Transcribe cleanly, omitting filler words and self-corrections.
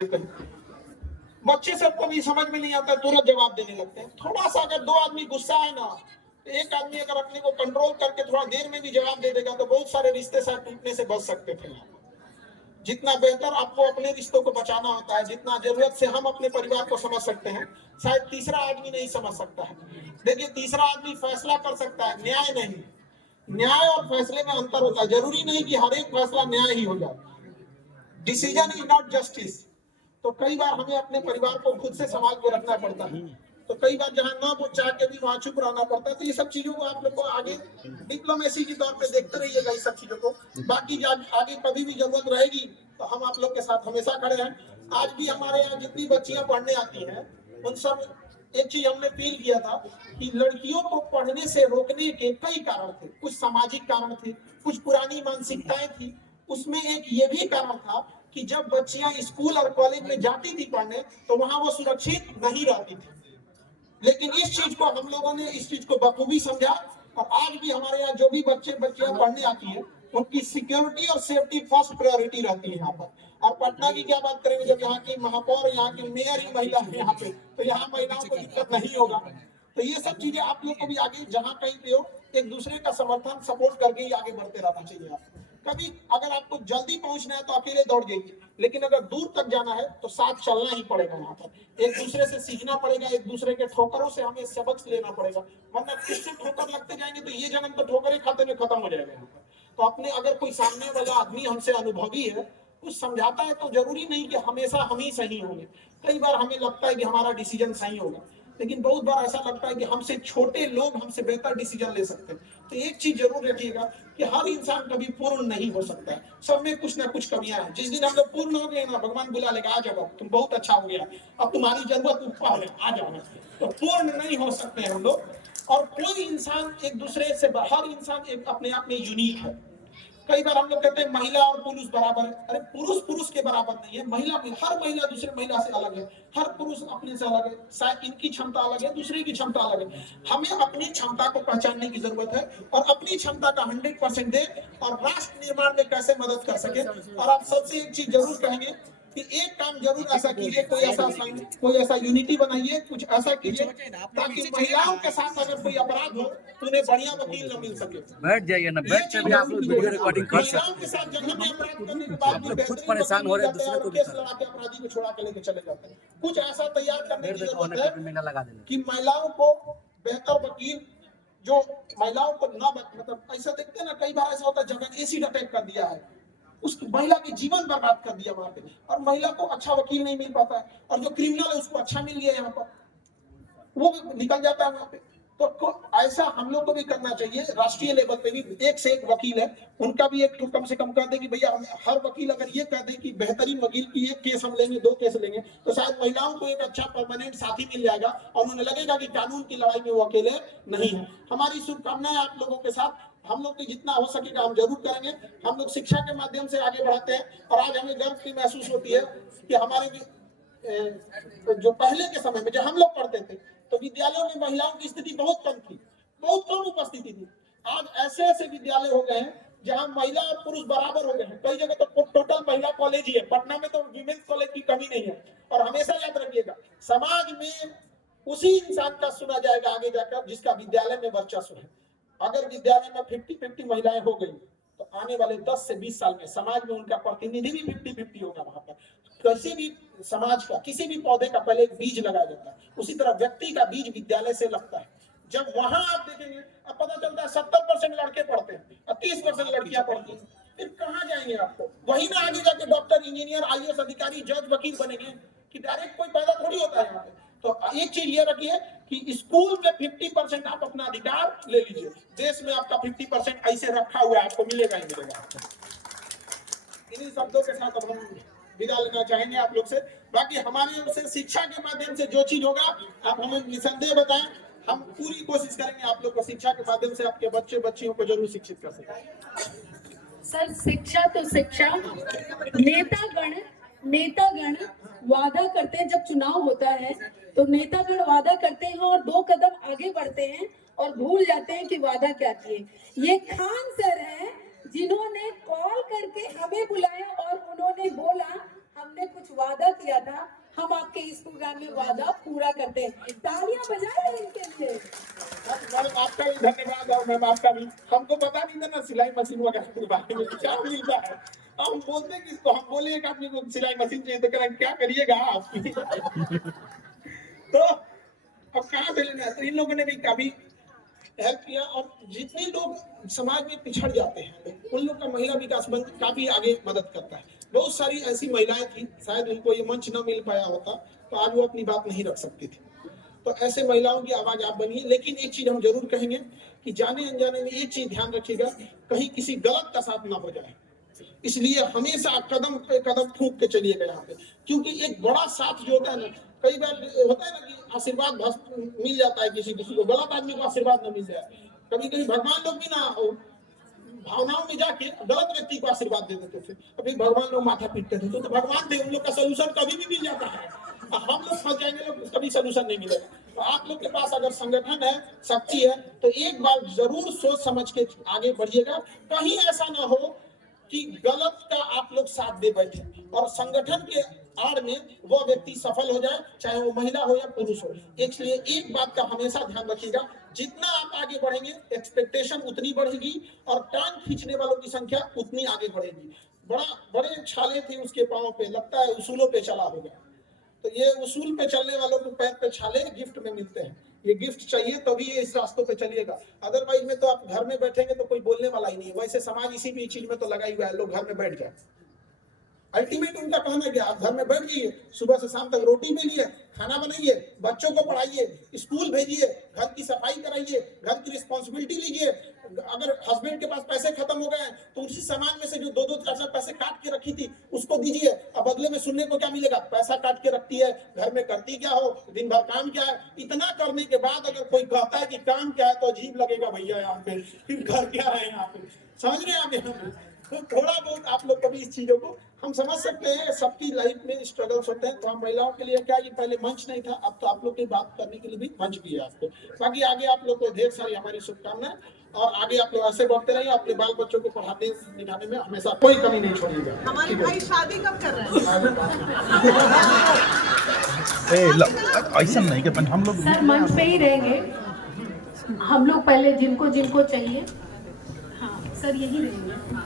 बच्चे सबको भी समझ में नहीं आता, तुरंत जवाब देने लगते हैं। थोड़ा सा अगर दो आदमी गुस्सा है ना, एक आदमी अगर अपने को कंट्रोल करके थोड़ा देर में भी जवाब दे देगा तो बहुत सारे रिश्ते साथ टूटने से बच सकते थे। जितना बेहतर आपको अपने रिश्तों को बचाना होता है, जितना जरूरत से हम अपने परिवार को समझ सकते हैं, शायद तीसरा आदमी नहीं समझ सकता है। देखिए, तीसरा आदमी फैसला कर सकता है, न्याय नहीं। न्याय और फैसले में अंतर होता है। जरूरी नहीं कि हर एक फैसला न्याय ही हो जाए। Decision is not justice. तो कई बार हमें अपने परिवार को खुद से संभाल के रखना पड़ता है। तो कई बार जहां ना वो चाह के भी वहां चुप रहना पड़ता है। तो ये सब चीजों को आप लोग को आगे डिप्लोमेसी के तौर पे देखते रहिएगा इस सब चीजों को। बाकी आगे कभी भी जरूरत रहेगी तो हम आप लोग के साथ हमेशा खड़े हैं। आज भी हमारे यहाँ जितनी बच्चियां पढ़ने आती हैं, उन सब एक चीज हमने फील किया था कि लड़कियों को पढ़ने से रोकने के कई कारण थे। कुछ सामाजिक कारण थे, कुछ पुरानी मानसिकताएं थी। उसमें एक ये भी कारण था कि जब बच्चियां स्कूल और कॉलेज में जाती थी पढ़ने तो वहां वो सुरक्षित नहीं रहती थी। लेकिन इस चीज को हम लोगों ने इस चीज को बखूबी समझा और आज भी हमारे यहाँ जो भी बच्चियां पढ़ने आती हैं उनकी सिक्योरिटी और सेफ्टी फर्स्ट प्रायोरिटी रहती है यहाँ पर। और पटना की क्या बात करेंगे, जब यहाँ की महापौर, यहाँ की मेयर ही महिला है यहाँ पे, तो यहाँ महिलाओं को दिक्कत नहीं होगा। तो ये सब चीजें आप लोग को भी आगे जहाँ कहीं पे हो, एक दूसरे का समर्थन सपोर्ट करके ही आगे बढ़ते रहना चाहिए। आपको कभी अगर आपको जल्दी पहुंचना है तो अकेले दौड़ जाइए, लेकिन अगर दूर तक जाना है तो साथ चलना ही पड़ेगा। वहां पर एक दूसरे से सीखना पड़ेगा, एक दूसरे के ठोकरों से हमें सबक लेना पड़ेगा, वरना किससे ठोकर लगते जाएंगे तो ये जन्म तो ठोकरें खाते में खत्म हो जाएगा यहाँ पर। तो अपने अगर कोई सामने वाला आदमी हमसे अनुभवी है, कुछ समझाता है, तो जरूरी नहीं कि हमेशा हम ही सही होंगे। कई बार हमें लगता है कि हमारा डिसीजन सही होगा, लेकिन बहुत बार ऐसा लगता है कि हमसे छोटे लोग हमसे बेहतर डिसीजन ले सकते हैं। तो एक चीज जरूर रखिएगा कि हर इंसान कभी पूर्ण नहीं हो सकता है, सब में कुछ ना कुछ कमियां हैं। जिस दिन हम लोग पूर्ण हो गए ना, भगवान बुला लेगा, आ जाओ तुम बहुत अच्छा हो गया, अब तुम्हारी जरूरत ऊपर है, आ जाओ। तो पूर्ण नहीं हो सकते हम लोग। और कोई इंसान एक दूसरे से, हर इंसान एक अपने आप में यूनिक है। कई बार हम लोग कहते हैं महिला और पुरुष बराबर है। अरे पुरुष पुरुष के बराबर नहीं है, महिला भी, हर महिला दूसरे महिला से अलग है, हर पुरुष अपने से अलग है। शायद इनकी क्षमता अलग है, दूसरे की क्षमता अलग है। हमें अपनी क्षमता को पहचानने की जरूरत है और अपनी क्षमता का 100% दे और राष्ट्र निर्माण में कैसे मदद कर सके। और आप सबसे एक चीज जरूर कहेंगे कि एक काम जरूर ऐसा कीजिए, कोई ऐसा यूनिटी बनाइए, कुछ ऐसा कीजिए ताकि महिलाओं के साथ अगर कोई अपराध हो तो उन्हें बढ़िया वकील न मिल सके। बैठ जाइए ना, बैठ के भी आप लोग वीडियो रिकॉर्डिंग कर सकते महिलाओं के साथ जब हमें अपराध करने के बाद आप लोग खुद परेशान हो रहे हैं, दूसरे को भी केस लड़ा के अपराधी को छुड़ा के लेके चले जाते हैं। कुछ ऐसा तैयार करने की जरूरत है कि महिलाओं को बेहतर वकील, जो महिलाओं को ना, मतलब ऐसा देखते हैं ना, कई बार ऐसा होता है जगह एसिड अटैक कर दिया है, उस महिला की जीवन बर्बाद कर दिया वहां पे, और महिला को अच्छा वकील नहीं मिल पाता है, और जो क्रिमिनल है उसको अच्छा मिल गया यहाँ पर, वो निकल जाता है वहां पे। तो ऐसा हम लोग को भी करना चाहिए। राष्ट्रीय लेवल पे भी एक से एक वकील है, उनका भी एक कम से कम कर दे कि भैया हर वकील अगर ये कह दे कि बेहतरीन वकील की एक केस हम लेंगे, 2 केस लेंगे, तो शायद महिलाओं को एक अच्छा परमानेंट साथी मिल जाएगा और उन्हें लगेगा कि कानून की लड़ाई में वो अकेले नहीं है। हमारी शुभकामनाएं आप लोगों के साथ। हम लोग भी जितना हो सकेगा हम जरूर करेंगे। हम लोग शिक्षा के माध्यम से आगे बढ़ाते हैं और आज हमें गर्व की महसूस होती है कि हमारे जो पहले के समय में जब हम लोग पढ़ते थे तो विद्यालयों में महिलाओं की स्थिति बहुत कम थी, बहुत कम उपस्थिति थी। आज ऐसे ऐसे विद्यालय हो गए हैं जहां महिला और पुरुष बराबर हो गए हैं। कई जगह तो टोटल महिला कॉलेज ही है। पटना में तो विमेंस कॉलेज की कमी नहीं है। और हमेशा याद रखिएगा, समाज में उसी इंसान का सुना जाएगा आगे जाकर जिसका विद्यालय में वर्चस्व है। अगर विद्यालय में 50-50 महिलाएं हो गई तो आने वाले 10 से 20 साल में समाज में उनका प्रतिनिधि भी 50-50 होगा। वहां पर किसी भी समाज का, किसी भी पौधे का पहले एक बीज लगाया जाता है, उसी तरह व्यक्ति का बीज विद्यालय से लगता है। जब वहां आप देखेंगे, अब पता चलता है 70% लड़के पढ़ते हैं और 30% लड़कियां पढ़ती हैं, फिर कहाँ जाएंगे आपको? वही ना आगे जाके डॉक्टर, इंजीनियर, IAS अधिकारी, जज, वकील बनेंगे कि डायरेक्ट कोई पैदा थोड़ी होता है यहाँ पे। तो एक चीज ये रखिए कि स्कूल में 50% आप अपना अधिकार ले लीजिए। देश में आपका 50% ऐसे रखा हुआ है, आपको मिलेगा ही मिलेगा। इन्हीं शब्दों के साथ अब हम विदा लेना चाहेंगे आप लोग से। बाकी हमारी ओर से शिक्षा के माध्यम से जो चीज होगा आप हमें निसंदेह बताएं। हम पूरी कोशिश करेंगे आप लोग को शिक्षा के माध्यम से आपके बच्चे बच्चियों को जरूर शिक्षित कर सकें। सर, शिक्षा तो शिक्षा, नेतागण वादा करते हैं। जब चुनाव होता है तो नेतागण वादा करते हैं और 2 कदम आगे बढ़ते हैं और भूल जाते हैं कि वादा क्या किए। ये खान सर है जिन्होंने कॉल करके हमें बुलाया और उन्होंने बोला हमने कुछ वादा किया था, हम आपके इस प्रोग्राम में वादा पूरा करते हैं। तालियां बजाएं इनके लिए। मैडम आपका भी धन्यवाद और मैम आपका भी। हमको पता नहीं था ना सिलाई मशीन वगैरह के बारे में क्या मिलता है। हम बोलते हैं किसको, हम बोले एक आदमी को सिलाई मशीन चाहिए तो कह रहा क्या करिएगा आप। तो अब कहाँ से लेना है, तो इन लोगों ने भी काफी हेल्प किया। और जितने लोग समाज में पिछड़ जाते हैं उन लोग का महिला विकास मंच काफी आगे मदद करता है। बहुत सारी ऐसी महिलाएं थी, शायद उनको ये मंच न मिल पाया होता तो आज वो अपनी बात नहीं रख सकती थी। तो ऐसे महिलाओं की आवाज आप बनिए। लेकिन एक चीज हम जरूर कहेंगे कि जाने अनजाने में एक चीज ध्यान रखिएगा, कहीं किसी गलत का साथ ना हो जाए। इसलिए हमेशा कदम पे कदम फूंक के चलिएगा यहाँ पे, क्योंकि एक बड़ा साथ जो होता है ना, कई बार होता है ना कि आशीर्वाद मिल जाता है किसी किसी को, गलत आदमी को आशीर्वाद न मिल जाए। कभी कभी भगवान लोग भी ना भावनाओं में जाके गलत व्यक्ति को आशीर्वाद दे देते थे, अभी भगवान लोग माथा पीटते थे। तो भगवान थे, उन लोग का सोल्यूशन कभी भी मिल जाता है। हम लोग फंस जाएंगे, लोग कभी सोल्यूशन नहीं मिलेगा। तो आप लोग के पास अगर संगठन है, शक्ति है, तो एक बार जरूर सोच समझ के आगे बढ़िएगा। कहीं ऐसा ना हो कि गलत का आप लोग साथ दे बैठे और संगठन के आड़ में वो व्यक्ति सफल हो जाए, चाहे वो महिला हो या पुरुष हो। इसलिए एक बात का हमेशा ध्यान रखिएगा, जितना आप आगे बढ़ेंगे एक्सपेक्टेशन उतनी बढ़ेगी और टांग खींचने वालों की संख्या उतनी आगे बढ़ेगी। बड़े छाले थे उसके पांव पे, लगता है उसूलों पे चला होगा। तो ये उसूल पे चलने वालों को पैर पे छाले गिफ्ट में मिलते हैं। ये गिफ्ट चाहिए तभी ये इस रास्तों पे चलिएगा, अदरवाइज में तो आप घर में बैठेंगे तो कोई बोलने वाला ही नहीं है। वैसे समाज इसी भी चीज में तो लगा ही हुआ है, लोग घर में बैठ जाए। अल्टीमेट उनका कहना क्या, आप घर में बैठ जाइए, सुबह से शाम तक रोटी बेलिए, खाना बनाइए, बच्चों को पढ़ाइए, स्कूल भेजिए, घर की सफाई कराइए, घर की रिस्पॉन्सिबिलिटी लीजिए। अगर हस्बैंड के पास पैसे खत्म हो गए तो उसी सामान में से जो 2-2 4-4 पैसे काट के रखी थी उसको दीजिए। अब बदले में सुनने को क्या मिलेगा, पैसा काट के रखती है, घर में करती क्या हो, दिन भर काम क्या है। इतना करने के बाद अगर कोई कहता है कि काम क्या है तो अजीब लगेगा भैया, यहाँ पे फिर घर क्या है यहाँ पे, समझ रहे हैं आप यहाँ पे। तो थोड़ा बहुत आप लोग कभी इस चीजों को हम समझ सकते हैं, सबकी लाइफ में स्ट्रगल्स होते हैं। तो हम महिलाओं के लिए क्या, ये पहले मंच नहीं था, अब तो आप लोग की बात करने के लिए भी मंच भी है आपको। बाकी आगे आप लोग को ढेर सारी हमारी शुभकामनाएं, और आगे आप लोग ऐसे बढ़ते रहिए, अपने बाल बच्चों को पढ़ाने लिखाने में हमेशा कोई कमी नहीं छोड़िएगा। हमारे भाई शादी कब कर रहे हैं? ऐसा नहीं कि हम लोग सर मंच पे ही रहेंगे हम लोग, पहले जिनको जिनको चाहिए। हाँ सर यही रहेंगे।